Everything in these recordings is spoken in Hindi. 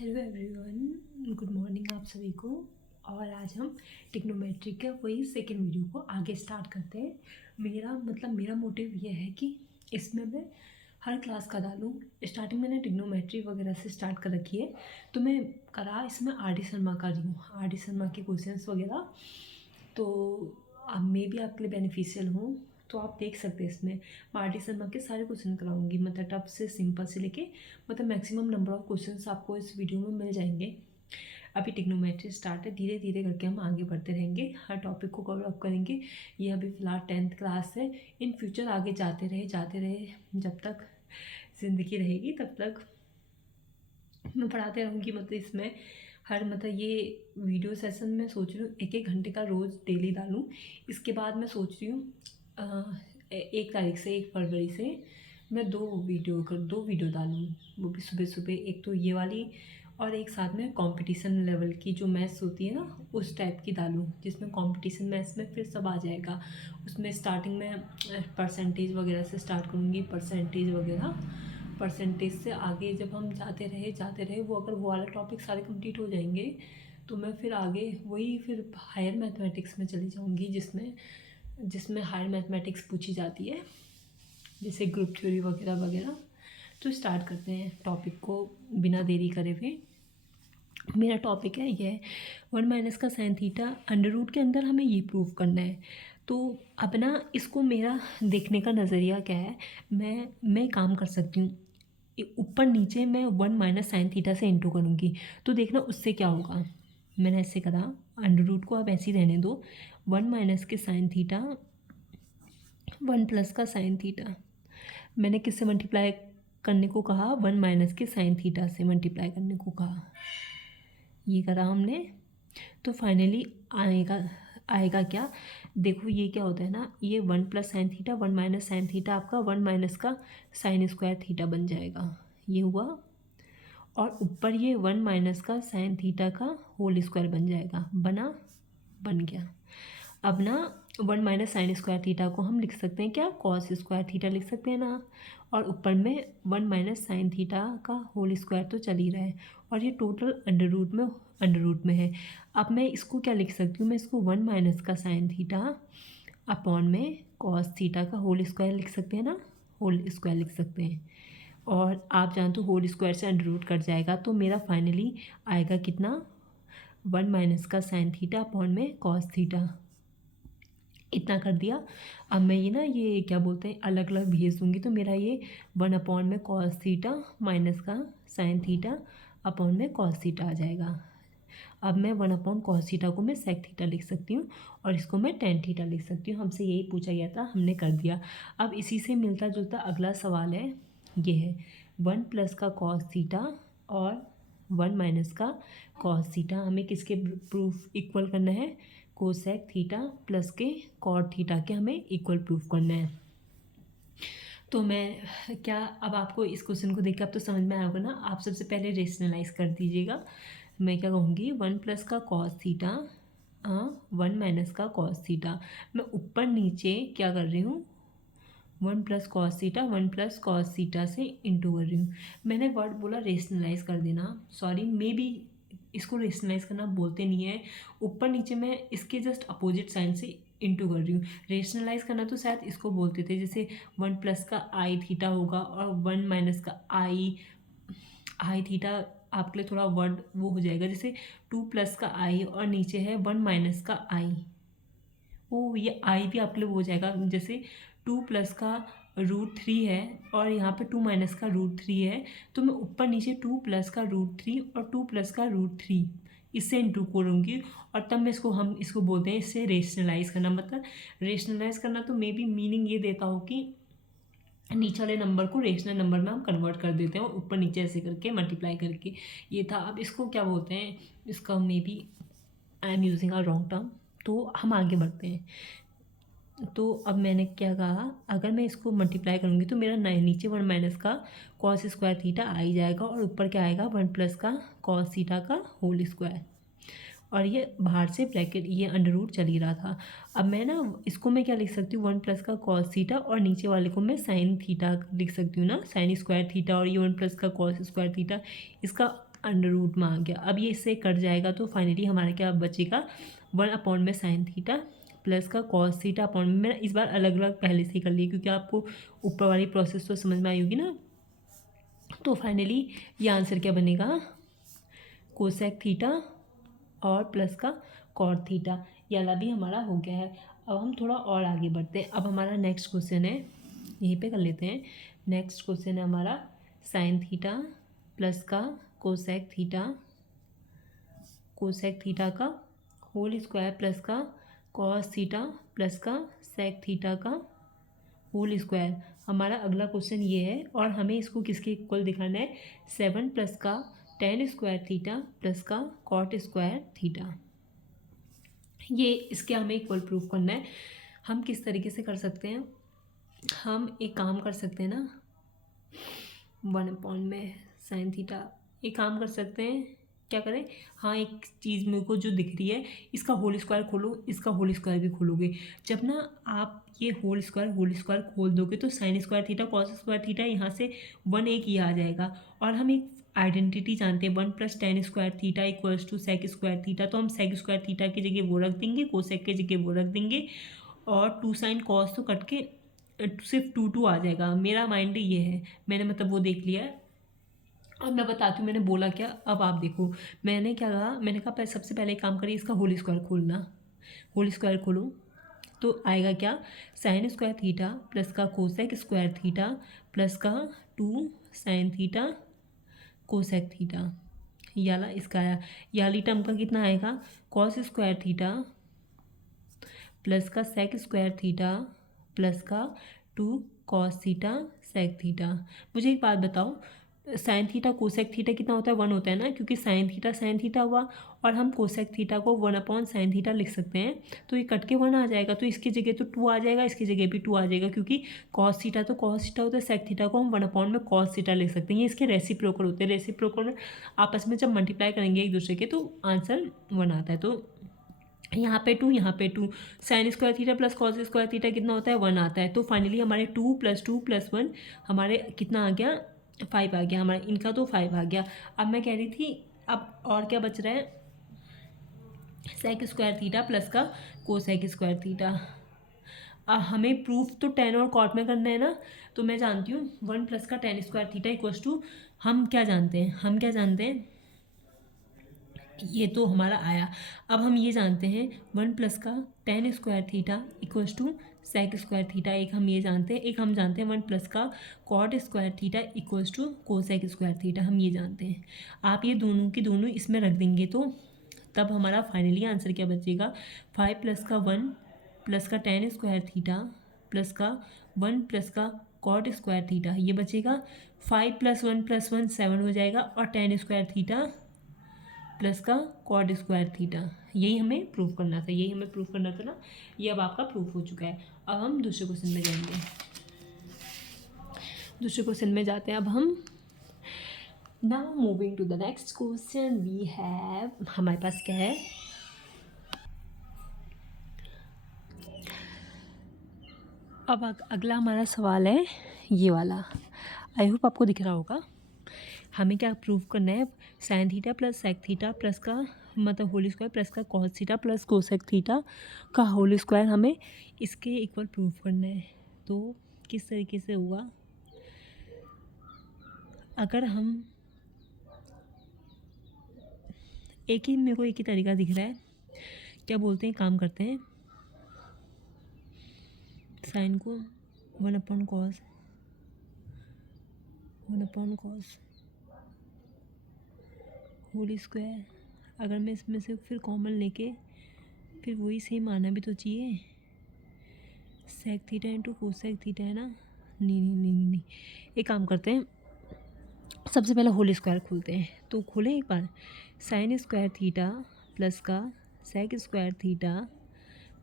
हेलो एवरीवन, गुड मॉर्निंग आप सभी को। और आज हम टिग्नोमेट्री का वही सेकेंड वीडियो को आगे स्टार्ट करते हैं। मेरा मोटिव ये है कि इसमें मैं हर क्लास का डालूँ। स्टार्टिंग मैंने टिग्नोमेट्री वगैरह से स्टार्ट कर रखी है, तो मैं करा इसमें आर डी शर्मा का रही हूँ, आर डी शर्मा के क्वेश्चंस वगैरह। तो अब मे भी आपके लिए बेनिफिशियल हो, तो आप देख सकते हैं। इसमें मैं आर डी शर्मा के सारे क्वेश्चन कराऊंगी, मतलब टफ से सिंपल से लेके मतलब मैक्सिमम नंबर ऑफ क्वेश्चंस आपको इस वीडियो में मिल जाएंगे। अभी टिग्नोमेट्री स्टार्ट है, धीरे धीरे करके हम आगे बढ़ते रहेंगे, हर टॉपिक को कवर अप करेंगे। ये अभी फ़िलहाल 10th क्लास है, इन फ्यूचर आगे जाते रहे, जब तक ज़िंदगी रहेगी तब तक मैं पढ़ाते रहूँगी। मतलब इसमें ये वीडियो सेशन मैं सोच रही हूँ 1-1 घंटे का रोज़ डेली डालूँ। इसके बाद मैं सोच रही हूँ 1 तारीख से 1 फरवरी से मैं दो वीडियो डालूँ, वो भी सुबह सुबह। एक तो ये वाली, और एक साथ में कंपटीशन लेवल की जो मैथ्स होती है ना, उस टाइप की डालूँ, जिसमें कंपटीशन मैथ्स में फिर सब आ जाएगा। उसमें स्टार्टिंग में परसेंटेज वगैरह से स्टार्ट करूँगी, परसेंटेज से आगे जब हम जाते रहे वो अगर वो वाला टॉपिक सारे कंप्लीट हो जाएंगे, तो मैं फिर आगे फिर हायर मैथमेटिक्स में चली जाऊँगी, जिसमें हायर मैथमेटिक्स पूछी जाती है, जैसे ग्रुप थ्योरी वगैरह वगैरह। तो स्टार्ट करते हैं टॉपिक को बिना देरी करे हुए। मेरा टॉपिक है ये 1 - का साइन थीटा अंडर रूट के अंदर हमें ये प्रूव करना है। तो अब ना इसको मेरा देखने का नज़रिया क्या है, मैं काम कर सकती हूँ ऊपर नीचे। मैं 1 - साइन थीटा से इंटू करूँगी, तो देखना उससे क्या होगा। मैंने ऐसे करा, अंडर रूट को आप ऐसे ही रहने दो। 1 - के साइन थीटा 1 + का साइन थीटा, मैंने किससे मल्टीप्लाई करने को कहा, 1 - के साइन थीटा से मल्टीप्लाई करने को कहा। ये करा हमने, तो फाइनली आएगा क्या, देखो ये क्या होता है ना, ये 1 + साइन थीटा 1 - साइन थीटा आपका 1 - का साइन स्क्वायर थीटा बन जाएगा। ये हुआ, और ऊपर ये 1 - का साइन थीटा का होल स्क्वायर बन जाएगा। बन गया। अब ना 1 - साइन स्क्वायर थीटा को हम लिख सकते हैं क्या, कॉस स्क्वायर थीटा लिख सकते हैं ना। और ऊपर में 1 - साइन थीटा का होल स्क्वायर तो चल ही रहा है, और ये टोटल अंडर रूट में है। अब मैं इसको क्या लिख सकती हूँ, मैं इसको 1 - का साइन थीटा अपॉन में कॉस थीटा का होल स्क्वायर लिख सकते हैं ना, होल स्क्वायर लिख सकते हैं। और आप जानते हो होल स्क्वायर से अंडर रूट कट जाएगा, तो मेरा फाइनली आएगा कितना, 1 - का साइन थीटा अपॉन में कॉस थीटा। इतना कर दिया। अब मैं ये क्या बोलते हैं, अलग अलग भेज दूँगी, तो मेरा ये 1 में कॉस थीटा माइनस का साइन थीटा अपॉन में कॉस थीटा आ जाएगा। अब मैं 1 कॉस थीटा को मैं सेक थीटा लिख सकती हूँ, और इसको मैं टेन थीटा लिख सकती हूँ। हमसे यही पूछा गया था, हमने कर दिया। अब इसी से मिलता जुलता अगला सवाल है, ये है 1 + का कॉस थीटा और 1 - का कॉस थीटा। हमें किसके प्रूफ इक्वल करना है, कोसेक थीटा प्लस के कॉट थीटा के हमें इक्वल प्रूफ करना है। तो मैं क्या, अब आपको इस क्वेश्चन को देख के अब तो समझ में आया होगा ना। आप सबसे पहले रेशनलाइज कर दीजिएगा। मैं क्या कहूँगी, 1 + का कॉस थीटा 1 - का कॉस थीटा। मैं ऊपर नीचे क्या कर रही हूँ, 1 + कॉस थीटा 1 + कॉस थीटा से इंटू कर रही हूँ। मैंने वर्ड बोला रेशनलाइज कर देना, सॉरी, मे बी इसको रेशनलाइज करना बोलते नहीं है। ऊपर नीचे मैं इसके जस्ट अपोजिट साइन से इंटू कर रही हूँ। रेशनलाइज करना तो शायद इसको बोलते थे, जैसे 1 + का आई थीटा होगा, और 1 - का आई थीटा आपके लिए थोड़ा वर्ड वो हो जाएगा, जैसे 2 + का आई और नीचे है 1 - का आई। वो ये आई भी आपके लिए हो जाएगा, जैसे 2 + का √3 है और यहाँ पे 2 - का √3 है, तो मैं ऊपर नीचे 2 + का √3 और 2 + का √3 इससे इंटू करूँगी, और तब मैं हम इसको बोलते हैं इससे रेशनलाइज करना। मतलब रेशनलाइज करना तो मे बी मीनिंग ये देता हो कि नीचे वाले नंबर को रेशनल नंबर में हम कन्वर्ट कर देते हैं, और ऊपर नीचे ऐसे करके मल्टीप्लाई करके, ये था। अब इसको क्या बोलते हैं, इसका maybe I am using a wrong term. तो हम आगे बढ़ते हैं। तो अब मैंने क्या कहा, अगर मैं इसको मल्टीप्लाई करूँगी तो मेरा नीचे 1 - का कॉस स्क्वायर थीटा आ ही जाएगा, और ऊपर क्या आएगा 1 + का कॉस थीटा का होल स्क्वायर, और ये बाहर से ब्रैकेट ये अंडर रूट चल ही रहा था। अब मैं ना इसको मैं क्या लिख सकती हूँ, 1 + का कॉस थीटा, और नीचे वाले को मैं साइन थीटा लिख सकती हूँ ना, साइन स्क्वायर थीटा, और ये 1 + का कॉस स्क्वायर थीटा। इसका अंडर रूट में आ गया। अब ये इससे कट जाएगा तो फाइनली हमारा क्या बचेगा, 1 में साइन थीटा प्लस का कॉस थीटा अपॉन में। मैंने इस बार अलग अलग पहले से ही कर लिया क्योंकि आपको ऊपर वाली प्रोसेस तो समझ में आई होगी ना। तो फाइनली ये आंसर क्या बनेगा, कोसेक थीटा और प्लस का कॉट थीटा। ये वाला भी हमारा हो गया है। अब हम थोड़ा और आगे बढ़ते हैं। अब हमारा नेक्स्ट क्वेश्चन है, यहीं पे कर लेते हैं। नेक्स्ट क्वेश्चन है हमारा साइन थीटा प्लस का कोसेक थीटा का होल स्क्वायर प्लस का कॉस थीटा प्लस का सेक थीटा का होल स्क्वायर। हमारा अगला क्वेश्चन ये है और हमें इसको किसके इक्वल दिखाना है, 7 प्लस का टेन स्क्वायर थीटा प्लस का कॉट स्क्वायर थीटा। ये इसके हमें इक्वल प्रूफ करना है। हम किस तरीके से कर सकते हैं, हम एक काम कर सकते हैं ना, 1 में साइन थीटा, एक काम कर सकते हैं, क्या करें, हाँ एक चीज़ मेरे को जो दिख रही है, इसका होल स्क्वायर खोलो, इसका होल स्क्वायर भी खोलोगे। जब ना आप ये होल स्क्वायर खोल दोगे तो sine square theta cos square theta यहाँ से 1 एक ये आ जाएगा। और हम एक आइडेंटिटी जानते हैं, 1 + tan square theta equals to sec square theta. तो हम सेक स्क्वायर थीटा की जगह वो रख देंगे, कोसेक की जगह वो रख देंगे, और 2 साइन कॉस तो कट के सिर्फ 2 आ जाएगा। मेरा माइंड ये है, मैंने मतलब वो देख लिया है। अब मैं बताती हूँ मैंने बोला क्या। अब आप देखो मैंने क्या कहा, मैंने कहा सबसे पहले एक काम करिए, इसका होल स्क्वायर खोलना। होल स्क्वायर खोलो तो आएगा क्या, साइन स्क्वायर थीटा प्लस का कोसेक स्क्वायर थीटा प्लस का 2 साइन थीटा कोसेक थीटा। याला इसका आया, याली टर्म का कितना आएगा, कॉस स्क्वायर थीटा प्लस का सेक स्क्वायर थीटा प्लस का 2 कॉस थीटा सेक थीटा। मुझे एक बात बताओ, साइन थीटा कोसेक थीटा कितना होता है, 1 होता है ना, क्योंकि साइन थीटा हुआ और हम कोसेक थीटा को 1/sin थीटा लिख सकते हैं। तो ये कट के 1 आ जाएगा, तो इसकी जगह तो 2 आ जाएगा, इसकी जगह भी 2 आ जाएगा, क्योंकि कॉस थीटा तो कॉस थीटा होता है, सेक थीटा को हम 1 में कॉस थीटा लिख सकते हैं। ये इसके रेसिप्रोकल होते हैं। रेसिप्रोकल में आपस में जब मल्टीप्लाई करेंगे एक दूसरे के तो आंसर 1 आता है। तो यहाँ पे 2 यहाँ पे 2, sine square theta plus cos square theta कितना होता है, 1 आता है। तो फाइनली हमारे 2 + 1 हमारे कितना आ गया, 5 आ गया हमारा, इनका तो 5 आ गया। अब मैं कह रही थी अब और क्या बच रहा है, सेक स्क्वायर थीटा प्लस का कोसेक स्क्वायर थीटा। अब हमें प्रूफ तो टेन और कॉट में करना है ना, तो मैं जानती हूँ 1 + का tan square theta equals to, हम क्या जानते हैं, ये तो हमारा आया। अब हम ये जानते हैं 1 + का tan square theta equals to sec square theta. एक हम ये जानते हैं, एक हम जानते हैं 1 + का cot square theta equals to cosec square theta, हम ये जानते हैं। आप ये दोनों की दोनों इसमें रख देंगे तो तब हमारा फाइनली आंसर क्या बचेगा, 5 + का 1 + का टेन स्क्वायर थीटा प्लस का 1 + का कॉट स्क्वायर थीटा, ये बचेगा। 5 + 1 + 1 7 हो जाएगा, और टेन स्क्वायर थीटा प्लस का कॉट स्क्वायर थीटा। यही हमें प्रूफ करना था, ना। ये अब आपका प्रूफ हो चुका है। अब हम दूसरे क्वेश्चन में जाएंगे। दूसरे क्वेश्चन में जाते हैं अब हम। Now moving to the next question we have, हमारे पास क्या है, अब अगला हमारा सवाल है ये वाला। आई होप आपको दिख रहा होगा। हमें क्या प्रूव करना है, sine theta plus sec theta plus का मतलब होल स्क्वायर प्लस का cos theta plus cosec theta का होल स्क्वायर, हमें इसके इक्वल प्रूव करना है। तो किस तरीके से होगा, अगर हम मेरे को एक ही तरीका दिख रहा है, क्या बोलते हैं, काम करते हैं, साइन को 1/cos होल स्क्वायर, अगर मैं इसमें से फिर कॉमन लेके फिर वही सेम आना भी तो चाहिए, sec theta into cosec theta है ना। नहीं, एक काम करते हैं, सबसे पहले होल स्क्वायर खोलते हैं। तो खोलें एक बार, साइन स्क्वायर थीटा प्लस का सेक स्क्वायर थीटा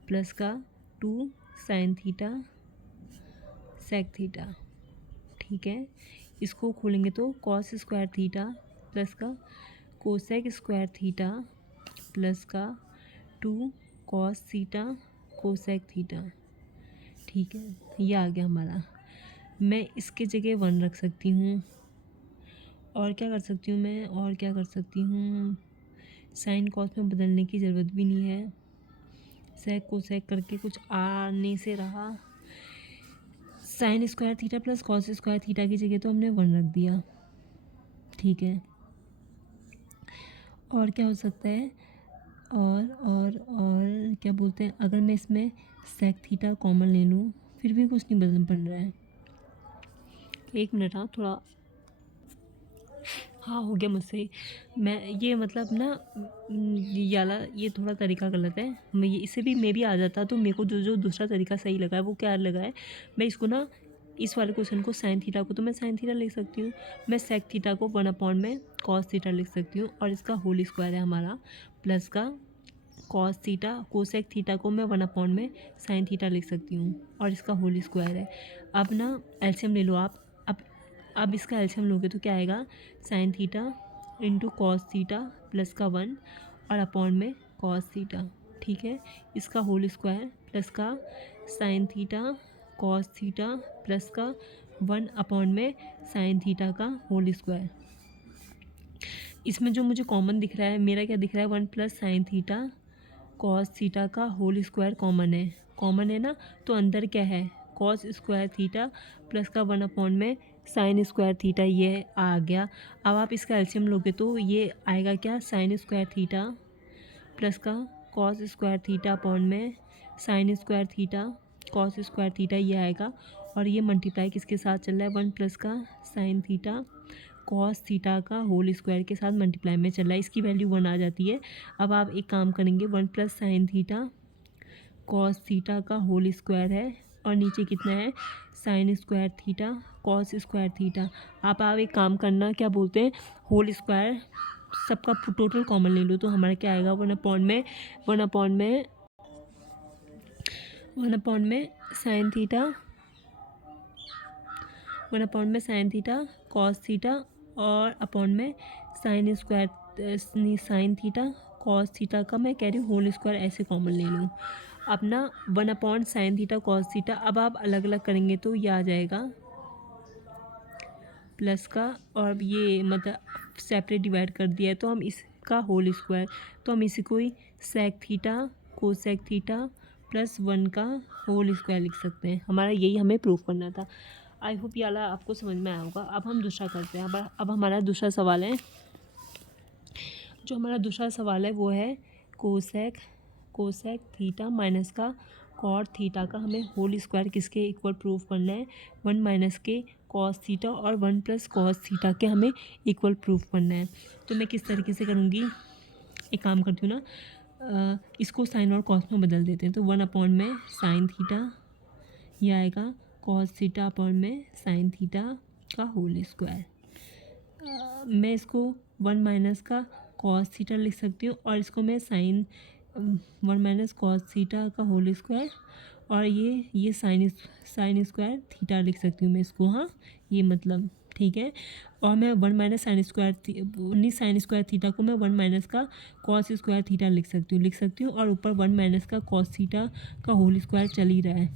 प्लस का 2 साइन थीटा सेक थीटा, ठीक है। इसको खोलेंगे तो कॉस स्क्वायर थीटा प्लस का कोसेक स्क्वायर थीटा प्लस का 2 कॉस थीटा कोसेक थीटा, ठीक है। ये आ गया हमारा। मैं इसके जगह 1 रख सकती हूँ और क्या कर सकती हूँ मैं, और क्या कर सकती हूँ, साइन कॉस में बदलने की ज़रूरत भी नहीं है। सेक को सेक करके कुछ आने से रहा। Sine square theta plus cos square theta की जगह तो हमने 1 रख दिया, ठीक है। और क्या हो सकता है, और क्या बोलते हैं, अगर मैं इसमें सेक थीटा कॉमन ले लूँ फिर भी कुछ नहीं बदल पड़ रहा है। एक मिनट, हाँ थोड़ा, हाँ हो गया मुझसे। मैं ये मतलब ना याला ये थोड़ा तरीका गलत है। मैं ये इससे भी मे भी आ जाता, तो मेरे को जो जो दूसरा तरीका सही लगा है वो क्या लगा है, मैं इसको ना इस वाले क्वेश्चन को साइन थीटा को तो मैं साइन थीटा लिख सकती हूँ, मैं सेक थीटा को 1 में कॉस थीटा लिख सकती हूँ, और इसका होल स्क्वायर है हमारा प्लस का कॉस थीटा, कोसेक थीटा को मैं 1 में साइन थीटा लिख सकती हूँ, और इसका होल स्क्वायर है। अब ना एलसीएम ले लो आप। अब इसका एलसीएम लोगे तो क्या आएगा, sine theta into cos theta plus का 1 और अपॉन में कॉस थीटा, ठीक है। इसका होल स्क्वायर प्लस का sine theta cos theta plus का 1 अपॉन में साइन थीटा का होल स्क्वायर। इसमें जो मुझे कॉमन दिख रहा है, मेरा क्या दिख रहा है, 1 plus sine theta cos theta का होल स्क्वायर कॉमन है ना, तो अंदर क्या है, कॉस स्क्वायर थीटा प्लस का 1 में साइन स्क्वायर थीटा, ये आ गया। अब आप इसका एलसीएम लोगे तो ये आएगा क्या, साइन स्क्वायर थीटा प्लस का कॉस स्क्वायर थीटा अपॉन में sine square theta cos square theta, ये आएगा। और ये मल्टीप्लाई किसके साथ चल रहा है, 1 प्लस का साइन थीटा कॉस थीटा का होल स्क्वायर के साथ मल्टीप्लाई में चल रहा है, इसकी वैल्यू 1 आ जाती है। अब आप एक काम करेंगे, 1 plus sine theta cos theta का होल स्क्वायर है, और नीचे कितना है, sine square theta cos square theta. आप एक काम करना, क्या बोलते हैं, होल स्क्वायर सबका टोटल कॉमन ले लो, तो हमारा क्या आएगा, 1 अपॉन में साइन थीटा 1 अपॉन में साइन थीटा कॉस थीटा, और अपॉन में साइन थीटा कॉस थीटा का मैं कह रही हूँ होल स्क्वायर ऐसे कॉमन ले लूँ। अब ना 1/साइन थीटा कॉस थीटा, अब आप अलग अलग करेंगे तो ये आ जाएगा प्लस का, और ये मतलब सेपरेट डिवाइड कर दिया है तो हम इसका होल स्क्वायर, तो हम इसी को ही sec theta cosec theta plus 1 का होल स्क्वायर लिख सकते हैं। हमारा यही हमें प्रूफ करना था। आई होप ये वाला आपको समझ में आया होगा। अब हम दूसरा करते हैं। अब हमारा दूसरा सवाल है, जो हमारा दूसरा सवाल है वो है कोसेक थीटा माइनस का कॉट थीटा का हमें होल स्क्वायर किसके इक्वल प्रूफ करना है, 1 माइनस के कॉस थीटा और 1 प्लस कॉस थीटा के हमें इक्वल प्रूफ करना है। तो मैं किस तरीके से करूँगी, एक काम करती हूँ ना, इसको साइन और कॉस में बदल देते हैं, तो 1 अपॉन में साइन थीटा, ये आएगा कॉस थीटा अपॉन में साइन थीटा का होल स्क्वायर। मैं इसको 1 माइनस का कॉस थीटा लिख सकती हूँ, और इसको मैं साइन 1 माइनस कॉस थीटा का होल स्क्वायर, और ये साइन स्क्वायर थीटा लिख सकती हूँ मैं इसको, हाँ ये मतलब ठीक है। और मैं 1 माइनस साइन स्क्वायर थीटा को मैं 1 माइनस का कॉस स्क्वायर थीटा लिख सकती हूँ, और ऊपर 1 माइनस का कॉस थीटा का होल स्क्वायर चल ही रहा है।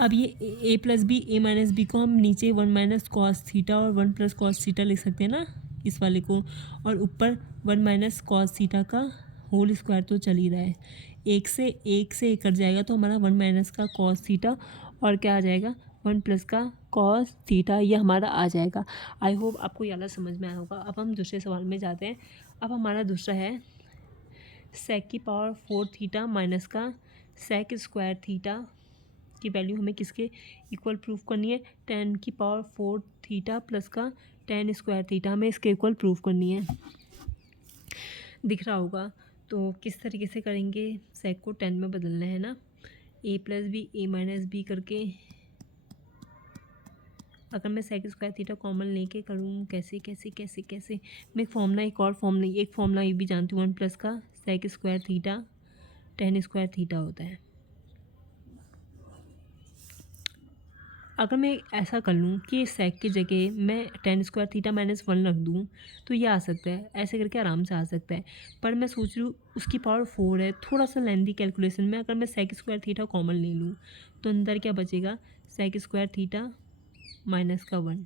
अब ये ए प्लस बी ए माइनस बी को हम नीचे 1 माइनस कॉस थीटा और 1 प्लस कॉस थीटा लिख सकते हैं ना, इस वाले को, और ऊपर 1 माइनस कॉस थीटा का होल स्क्वायर तो चल ही रहा है। एक से एक कट जाएगा तो हमारा 1 माइनस का कॉस थीटा और क्या आ जाएगा, 1 प्लस का कॉस थीटा, ये हमारा आ जाएगा। आई होप आपको ये वाला समझ में आया होगा। अब हम दूसरे सवाल में जाते हैं। अब हमारा दूसरा है सेक की पावर 4 थीटा माइनस का सेक स्क्वायर थीटा की वैल्यू हमें किसके इक्वल प्रूफ करनी है, 10 की पावर 4 थीटा प्लस का 10 स्क्वायर थीटा, हमें इसके इक्वल प्रूफ करनी है। दिख रहा होगा, तो किस तरीके से करेंगे, सेक को 10 में बदलना है ना, ए प्लस बी ए माइनस बी करके। अगर मैं सेक स्क्वायर थीटा कॉमन लेके करूँ, कैसे मैं एक और फॉर्मूला ये भी जानती हूँ, 1 प्लस का sec square theta 10 square theta होता है। अगर मैं ऐसा कर लूँ कि सेक की जगह मैं 10 स्क्वायर थीटा माइनस 1 रख दूँ तो ये आ सकता है, ऐसे करके आराम से आ सकता है। पर मैं सोच रही हूँ उसकी पावर 4 है, थोड़ा सा लेंदी कैलकुलेशन में अगर मैं सेक स्क्वायर थीटा कॉमन ले लूँ तो अंदर क्या बचेगा, सेक स्क्वायर थीटा माइनस का 1।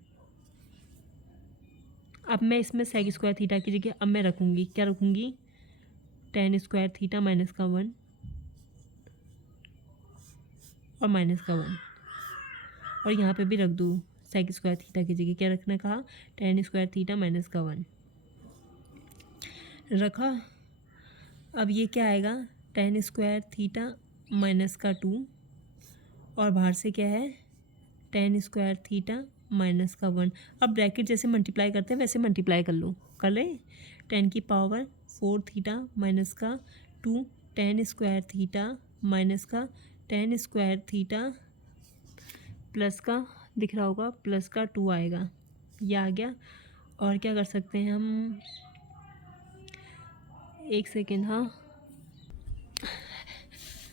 अब मैं इसमें सेक स्क्वायर थीटा की जगह अब मैं रखूँगी, क्या रखूँगी, टेन स्क्वायर थीटा माइनस का 1 और माइनस का 1, और यहाँ पे भी रख दूँ सेक स्क्वायर थीटा की जगह क्या रखना कहा, टेन स्क्वायर थीटा माइनस का 1 रखा। अब ये क्या आएगा, टेन स्क्वायर थीटा माइनस का 2 और बाहर से क्या है, टेन स्क्वायर थीटा माइनस का 1। अब ब्रैकेट जैसे मल्टीप्लाई करते हैं वैसे मल्टीप्लाई कर लो, कर ले, 10 की पावर 4 थीटा माइनस का 2, टेन स्क्वायर थीटा माइनस का 10 स्क्वायर थीटा प्लस का दिख रहा होगा प्लस का 2 आएगा, ये आ गया। और क्या कर सकते हैं हम, एक सेकेंड, हाँ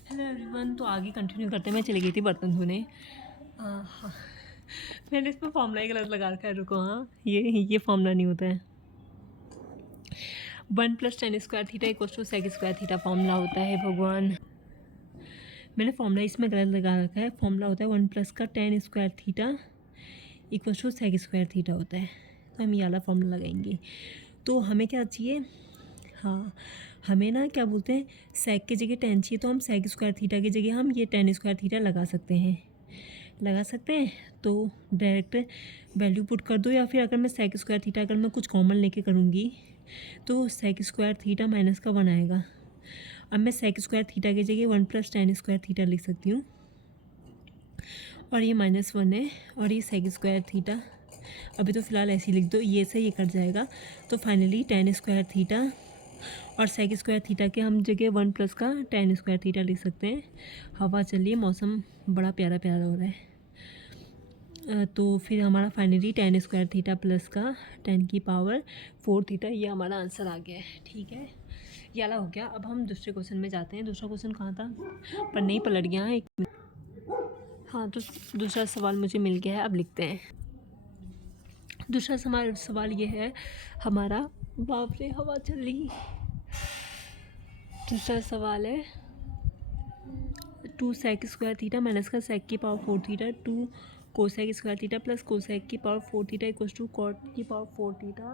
हेलो एवरीवन, तो आगे कंटिन्यू करते हैं। मैं चली गई थी बर्तन धोने। हाँ मैंने इसमें फॉर्मूला ही गलत लगा रखा है, रुको, हाँ ये फॉर्मूला नहीं होता है, 1 + tan square theta equals to sec square theta formula होता है। भगवान, मैंने फॉर्मूला इसमें गलत लगा रखा है, फॉर्मूला होता है 1 + का tan square theta equals to sec square theta होता है। तो हम ये वाला फॉर्मूला लगाएंगे। तो हमें क्या चाहिए, हाँ हमें ना क्या बोलते हैं, सेक की जगह टेन चाहिए, तो हम सेक स्क्वायर थीटा की जगह हम ये टेन स्क्वायर थीटा लगा सकते हैं, तो डायरेक्ट वैल्यू पुट कर दो, या फिर अगर मैं सेक स्क्वायर थीटा अगर मैं कुछ कॉमन लेके करूँगी तो सेक स्क्वायर थीटा माइनस का 1 आएगा। अब मैं सेक स्क्वायर थीटा की जगह 1 + टेन स्क्वायर थीटा लिख सकती हूँ, और ये -1 है, और ये सेक स्क्वायर थीटा अभी तो फ़िलहाल ऐसे ही लिख दो, ये से ये कट जाएगा। तो फाइनली टेन स्क्वायर थीटा और सेक स्क्वायर थीटा के हम जगह 1 + का टेन स्क्वायर थीटा लिख सकते हैं। हवा चल रही है, मौसम बड़ा प्यारा प्यारा हो रहा है। तो फिर हमारा finally ten square theta plus का 10 की पावर 4 थीटा, ये हमारा आंसर आ गया है। ठीक है, ये वाला हो गया। अब हम दूसरे क्वेश्चन में जाते हैं। दूसरा क्वेश्चन कहाँ था, पर नहीं पलट गया है, हाँ तो दूसरा सवाल मुझे मिल गया है, अब लिखते हैं। दूसरा सवाल ये है हमारा, बाप रे हवा चल रही। दूसरा सवाल है 2 सेक स्क्वायर थीटा माइनस का सेक की power 4 theta, 2 cosec square theta plus cosec की power 4 theta equals to cot की पावर 4 थीटा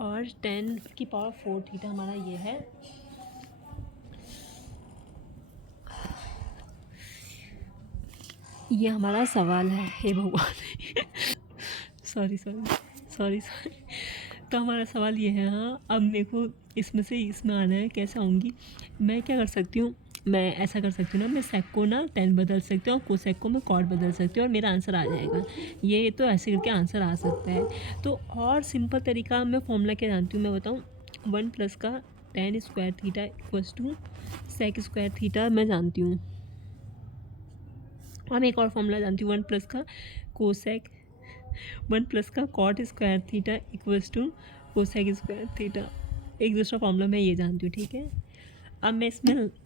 और 10 की पावर 4 थीटा हमारा ये है। ये हमारा सवाल है, हे भगवान सॉरी। तो हमारा सवाल ये है, हाँ अब मेरे को इसमें आना है, कैसे आऊँगी मैं, क्या कर सकती हूँ, मैं ऐसा कर सकती हूँ ना, मैं सेक को ना 10 बदल सकती हूँ और कोसेक को मैं कॉट बदल सकती हूँ और मेरा आंसर आ जाएगा। ये तो ऐसे करके आंसर आ सकता है। तो और सिंपल तरीका, मैं फॉर्मूला क्या जानती हूँ मैं बताऊँ, 1 + का tan square theta equals to sec square theta मैं जानती हूँ। और मैं एक और फॉर्मूला जानती हूँ, 1 + का कोसेक 1 + का cot square theta equals to cosec square theta. एक दूसरा फॉर्मूला मैं ये जानती हूँ। ठीक है, अब मैं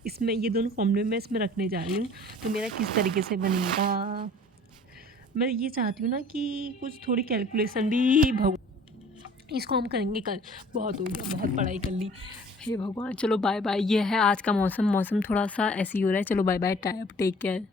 इसमें ये दोनों फॉर्मूले मैं इसमें रखने जा रही हूँ, तो मेरा किस तरीके से बनेगा, मैं ये चाहती हूँ ना कि कुछ थोड़ी कैलकुलेशन भी इसको हम करेंगे कल। बहुत हो गया, बहुत पढ़ाई कर ली, हे भगवान। चलो बाय बाय। ये है आज का मौसम थोड़ा सा ऐसे ही हो रहा है। चलो बाय बाय, टेक केयर।